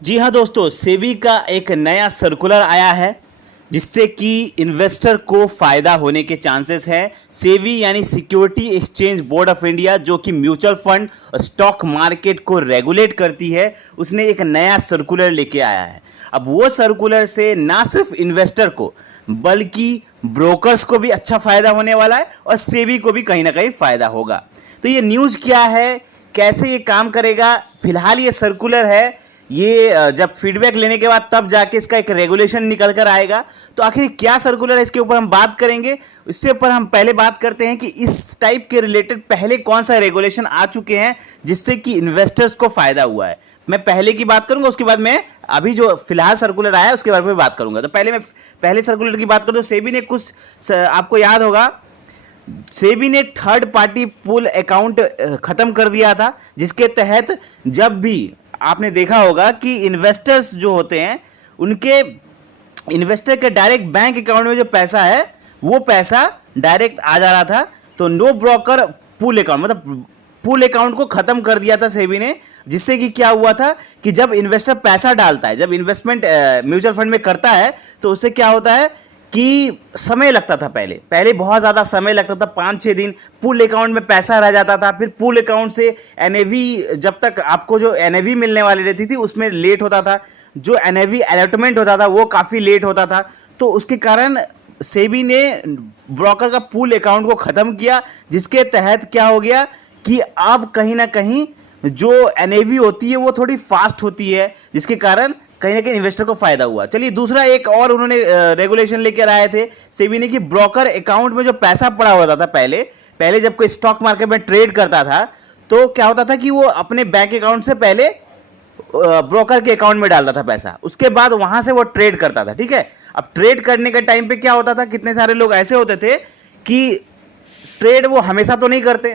जी हाँ दोस्तों, सेबी का एक नया सर्कुलर आया है जिससे कि इन्वेस्टर को फ़ायदा होने के चांसेस हैं। सेबी यानी security exchange board of India, जो कि म्यूचुअल फंड और स्टॉक मार्केट को रेगुलेट करती है, उसने एक नया सर्कुलर लेके आया है। अब वो सर्कुलर से ना सिर्फ इन्वेस्टर को बल्कि ब्रोकर्स को भी अच्छा फ़ायदा होने वाला है और सेबी को भी कहीं ना कहीं फ़ायदा होगा। तो ये न्यूज़ क्या है, कैसे ये काम करेगा? फिलहाल ये सर्कुलर है, ये जब फीडबैक लेने के बाद तब जाके इसका एक रेगुलेशन निकल कर आएगा। तो आखिर क्या सर्कुलर है, इसके ऊपर हम बात करेंगे। इससे ऊपर हम पहले बात करते हैं कि इस टाइप के रिलेटेड पहले कौन सा रेगुलेशन आ चुके हैं जिससे कि इन्वेस्टर्स को फायदा हुआ है। मैं पहले की बात करूंगा, उसके बाद मैं अभी जो फिलहाल सर्कुलर आया है उसके बारे में बात करूंगा। तो पहले मैं पहले सर्कुलर की बात करूँ तो सेबी ने कुछ, आपको याद होगा, सेबी ने थर्ड पार्टी पूल अकाउंट खत्म कर दिया था, जिसके तहत जब भी आपने देखा होगा कि इन्वेस्टर्स जो होते हैं उनके इन्वेस्टर के डायरेक्ट बैंक अकाउंट में जो पैसा है वो पैसा डायरेक्ट आ जा रहा था। तो नो ब्रोकर पूल अकाउंट, मतलब पूल अकाउंट को खत्म कर दिया था सेबी ने, जिससे कि क्या हुआ था कि जब इन्वेस्टर पैसा डालता है, जब इन्वेस्टमेंट म्यूचुअल फंड में करता है, तो उससे क्या होता है कि समय लगता था, पहले पहले बहुत ज़्यादा समय लगता था, 5-6 दिन पूल अकाउंट में पैसा रह जाता था। फिर पूल अकाउंट से एनएवी, जब तक आपको जो एनएवी मिलने वाली रहती थी उसमें लेट होता था, जो एनएवी अलॉटमेंट होता था वो काफ़ी लेट होता था। तो उसके कारण सेबी ने ब्रोकर का पूल अकाउंट को ख़त्म किया, जिसके तहत क्या हो गया कि अब कहीं ना कहीं जो एनएवी होती है वो थोड़ी फास्ट होती है, जिसके कारण कहीं ना कहीं इन्वेस्टर को फायदा हुआ। चलिए, दूसरा एक और उन्होंने रेगुलेशन लेकर आए थे सेबी ने कि ब्रोकर अकाउंट में जो पैसा पड़ा होता था, पहले पहले जब कोई स्टॉक मार्केट में ट्रेड करता था तो क्या होता था कि वो अपने बैंक अकाउंट से पहले ब्रोकर के अकाउंट में डालता था पैसा, उसके बाद वहां से वो ट्रेड करता था। ठीक है, अब ट्रेड करने के टाइम पे क्या होता था, कितने सारे लोग ऐसे होते थे कि ट्रेड वो हमेशा तो नहीं करते,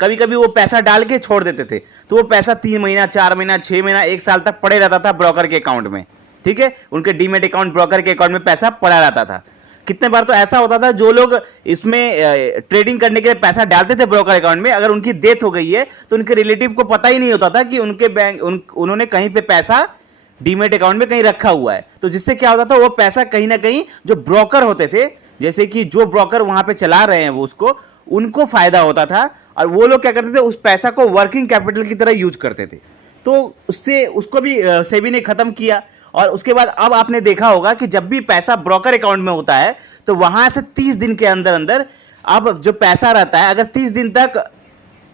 कभी कभी वो पैसा डाल के छोड़ देते थे, तो वो पैसा 3 महीना, 4 महीना, 6 महीना, 1 साल तक पड़े रहता था ब्रोकर के अकाउंट में। ठीक है, उनके डीमेट अकाउंट, ब्रोकर के अकाउंट में पैसा पड़ा रहता था। कितने बार तो ऐसा होता था, जो लोग इसमें ट्रेडिंग करने के लिए पैसा डालते थे ब्रोकर अकाउंट में, अगर उनकी डेथ हो गई है तो उनके रिलेटिव को पता ही नहीं होता था कि उनके बैंक उन्होंने कहीं पे पैसा डीमेट अकाउंट में कहीं रखा हुआ है। तो जिससे क्या होता था, वो पैसा कहीं ना कहीं जो ब्रोकर होते थे, जैसे कि जो ब्रोकर वहां पे चला रहे हैं वो, उसको उनको फायदा होता था, और वो लोग क्या करते थे, उस पैसा को वर्किंग कैपिटल की तरह यूज करते थे। तो उससे उसको भी सेबी ने खत्म किया। और उसके बाद अब आपने देखा होगा कि जब भी पैसा ब्रोकर अकाउंट में होता है तो वहां से 30 दिन के अंदर अंदर अब जो पैसा रहता है, अगर 30 दिन तक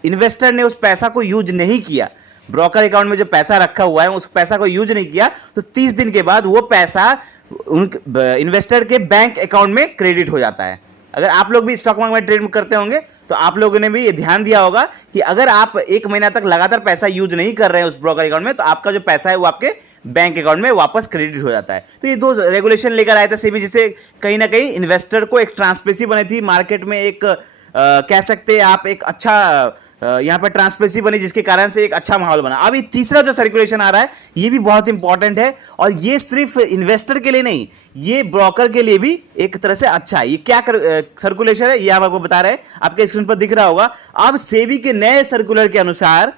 इन्वेस्टर ने उस पैसा को यूज नहीं किया, ब्रोकर अकाउंट में जो पैसा रखा हुआ है उस पैसा को यूज नहीं किया, तो 30 दिन के बाद वो पैसा उन इन्वेस्टर के बैंक अकाउंट में क्रेडिट हो जाता है। अगर आप लोग भी स्टॉक मार्केट में ट्रेड करते होंगे तो आप लोगों ने भी ये ध्यान दिया होगा कि अगर आप 1 महीना तक लगातार पैसा यूज नहीं कर रहे हैं उस ब्रोकर अकाउंट में, तो आपका जो पैसा है वो आपके बैंक अकाउंट में वापस क्रेडिट हो जाता है। तो ये 2 रेगुलेशन लेकर आए थे सेबी, जिससे कहीं ना कहीं इन्वेस्टर को एक ट्रांसपेरेंसी बनी थी मार्केट में, एक कह सकते हैं आप एक अच्छा यहाँ पर ट्रांसपेरेंसी बनी, जिसके कारण से एक अच्छा माहौल बना। अब ये तीसरा जो सर्कुलेशन आ रहा है ये भी बहुत इंपॉर्टेंट है, और ये सिर्फ इन्वेस्टर के लिए नहीं, ये ब्रोकर के लिए भी एक तरह से अच्छा है। ये क्या सर्कुलेशन है ये हम आपको बता रहे हैं, आपके स्क्रीन पर दिख रहा होगा। अब सेबी के नए सर्कुलर के अनुसार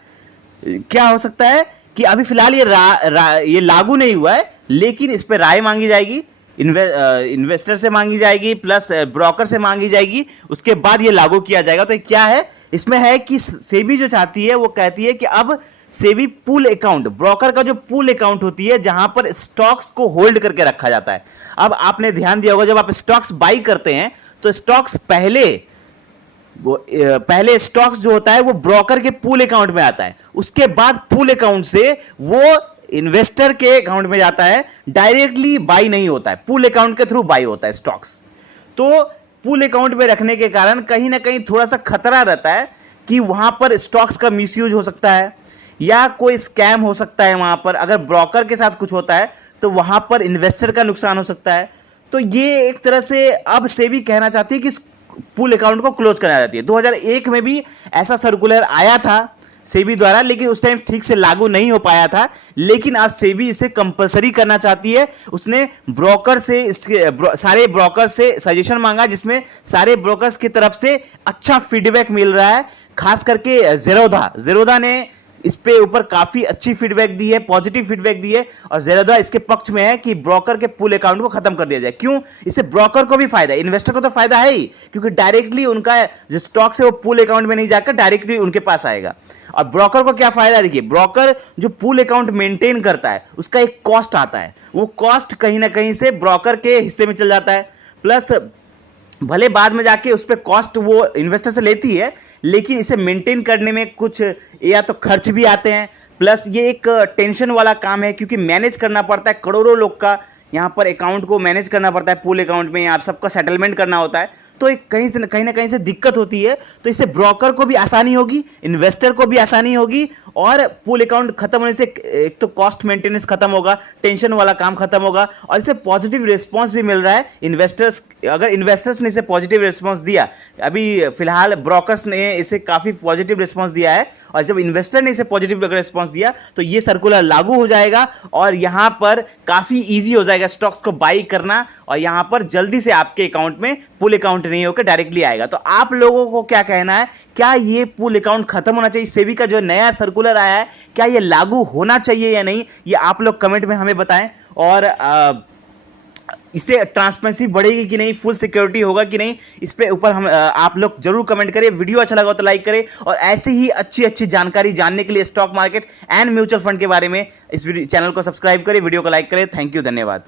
क्या हो सकता है कि अभी फिलहाल ये लागू नहीं हुआ है, लेकिन इस पर राय मांगी जाएगी, इन्वेस्टर से मांगी जाएगी, प्लस ब्रोकर से मांगी जाएगी, उसके बाद ये लागू किया जाएगा। तो क्या है इसमें, है कि सेबी जो चाहती है वो कहती है कि अब सेबी पूल अकाउंट, ब्रोकर का जो पूल अकाउंट होती है जहां पर स्टॉक्स को होल्ड करके रखा जाता है। अब आपने ध्यान दिया होगा, जब आप स्टॉक्स बाई करते हैं तो स्टॉक्स पहले स्टॉक्स जो होता है वो ब्रोकर के पूल अकाउंट में आता है, उसके बाद पूल अकाउंट से वो इन्वेस्टर के अकाउंट में जाता है, डायरेक्टली बाई नहीं होता है, पूल अकाउंट के थ्रू बाई होता है स्टॉक्स। तो पूल अकाउंट में रखने के कारण कहीं ना कहीं थोड़ा सा खतरा रहता है कि वहां पर स्टॉक्स का मिसयूज हो सकता है या कोई स्कैम हो सकता है। वहां पर अगर ब्रोकर के साथ कुछ होता है तो वहां पर इन्वेस्टर का नुकसान हो सकता है। तो ये एक तरह से अब सेबी कहना चाहती है कि पूल अकाउंट को क्लोज करना चाहती है। 2001 में भी ऐसा सर्कुलर आया था सेबी द्वारा, लेकिन उस टाइम ठीक से लागू नहीं हो पाया था, लेकिन अब सेबी इसे कंपलसरी करना चाहती है। उसने ब्रोकर से सारे ब्रोकर से सजेशन मांगा, जिसमें सारे ब्रोकर्स की तरफ से अच्छा फीडबैक मिल रहा है। खास करके जेरोधा ने इस पे ऊपर काफी अच्छी फीडबैक दी है, पॉजिटिव फीडबैक दी है और ज़ेरोधा इसके पक्ष में है कि ब्रोकर के पुल अकाउंट को खत्म कर दिया जाए। क्यों? इससे ब्रोकर को भी फायदा है, इन्वेस्टर को तो फायदा है ही, क्योंकि डायरेक्टली उनका जो स्टॉक है वो पुल अकाउंट में नहीं जाकर डायरेक्टली उनके पास आएगा। और ब्रोकर को क्या फायदा है? देखिए, ब्रोकर जो पूल अकाउंट मेंटेन करता है उसका एक कॉस्ट आता है, वो कॉस्ट कहीं ना कहीं से ब्रोकर के हिस्से में चल जाता है। प्लस भले बाद में जाके उस पर कॉस्ट वो इन्वेस्टर से लेती है, लेकिन इसे मेंटेन करने में कुछ या तो खर्च भी आते हैं, प्लस ये एक टेंशन वाला काम है क्योंकि मैनेज करना पड़ता है करोड़ों लोग का यहाँ पर अकाउंट को मैनेज करना पड़ता है, पूल अकाउंट में आप सबका सेटलमेंट करना होता है, तो एक कहीं ना कहीं से दिक्कत होती है। तो इससे ब्रोकर को भी आसानी होगी, इन्वेस्टर को भी आसानी होगी और पूल अकाउंट खत्म होने से एक तो कॉस्ट मेंटेनेंस खत्म होगा, टेंशन वाला काम खत्म होगा और इससे पॉजिटिव रिस्पांस भी मिल रहा है इन्वेस्टर्स। अगर इन्वेस्टर्स ने इसे पॉजिटिव रिस्पांस दिया, अभी फिलहाल ब्रोकर्स ने इसे काफ़ी पॉजिटिव रिस्पांस दिया है और जब इन्वेस्टर ने इसे पॉजिटिव रिस्पांस दिया तो ये सर्कुलर लागू हो जाएगा और यहाँ पर काफ़ी ईजी हो जाएगा स्टॉक्स को बाई करना और यहाँ पर जल्दी से आपके अकाउंट में पूल अकाउंट नहीं होकर डायरेक्टली आएगा। तो आप लोगों को क्या कहना है, क्या ये पूल अकाउंट खत्म होना चाहिए? सेबी का जो नया सर्कुलर आया है क्या ये लागू होना चाहिए या नहीं, ये आप लोग कमेंट में हमें बताएं। और इससे ट्रांसपेरेंसी बढ़ेगी कि नहीं, फुल सिक्योरिटी होगा कि नहीं, इस पे ऊपर हम आप लोग जरूर कमेंट करें। वीडियो अच्छा लगा तो लाइक करें और ऐसी ही अच्छी अच्छी जानकारी जानने के लिए stock market and mutual fund के बारे में इस चैनल को सब्सक्राइब करें, वीडियो को लाइक करें। थैंक यू, धन्यवाद।